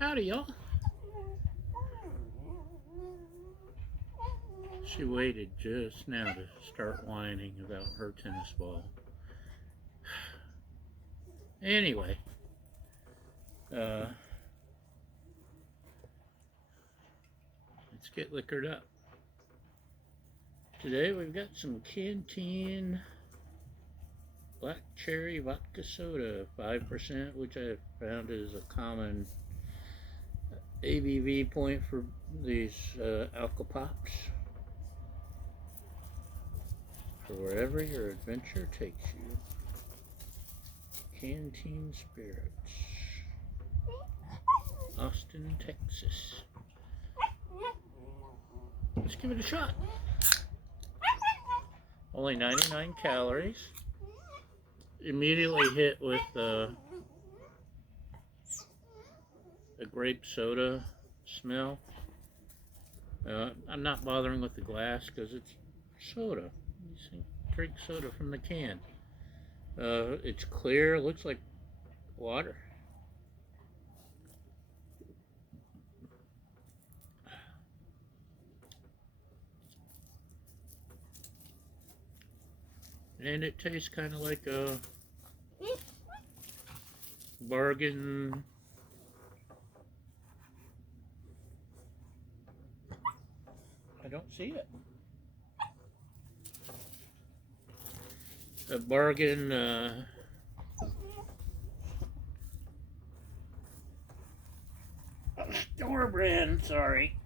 Howdy, y'all. She waited just now to start whining about her tennis ball. Anyway, let's get liquored up. Today we've got some Canteen black cherry vodka soda, 5%, which I found is a common ABV point for these alka pops. For wherever your adventure takes you. Canteen Spirits, Austin, Texas. Let's give it a shot. Only 99 calories. Immediately hit with a grape soda smell. I'm not bothering with the glass because it's soda. You drink soda from the can. It's clear, looks like water. And it tastes kind of like a bargain. I don't see it. A bargain store brand, sorry.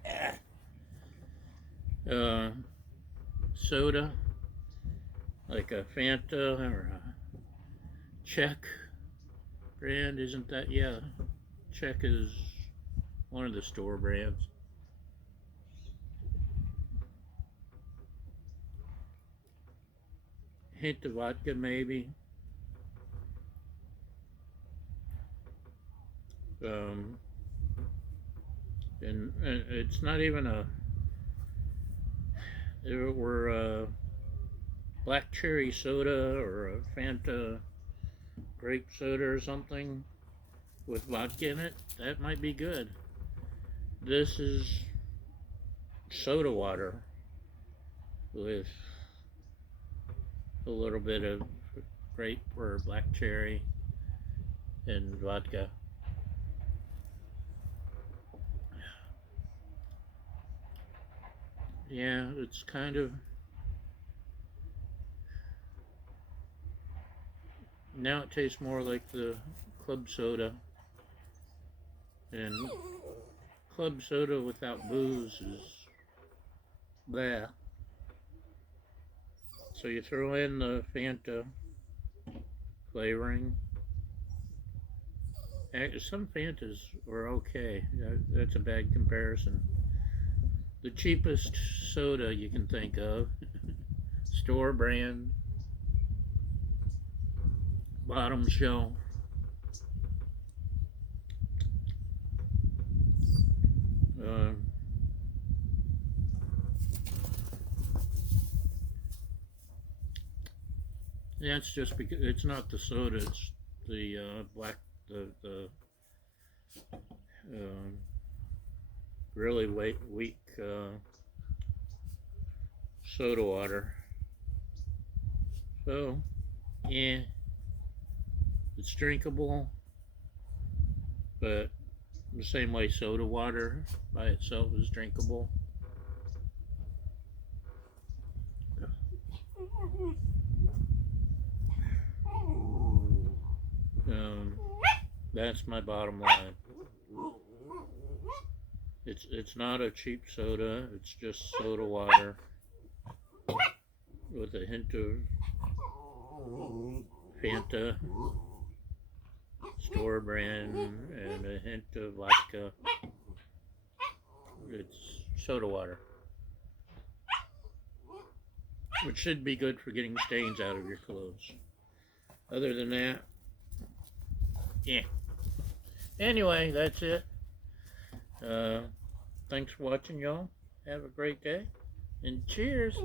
Soda, like a Fanta or a Czech brand, isn't that? Yeah, Czech is one of the store brands. Hint of vodka, maybe. And it's not even a. If it were a black cherry soda or a Fanta grape soda or something with vodka in it, that might be good. This is soda water with a little bit of grape or black cherry and vodka. Yeah, it's kind of, now it tastes more like the club soda, and club soda without booze is blah. So you throw in the Fanta flavoring. Some Fantas were okay. That's a bad comparison. The cheapest soda you can think of, store brand, bottom shelf. Yeah, it's just because it's not the soda; it's the the really weak soda water. So, yeah, it's drinkable, but the same way soda water by itself is drinkable. That's my bottom line. It's not a cheap soda. It's just soda water with a hint of Fanta, store brand, and a hint of vodka. It's soda water, which should be good for getting stains out of your clothes. Other than that, yeah. Anyway, that's it. Thanks for watching, y'all. Have a great day, and cheers.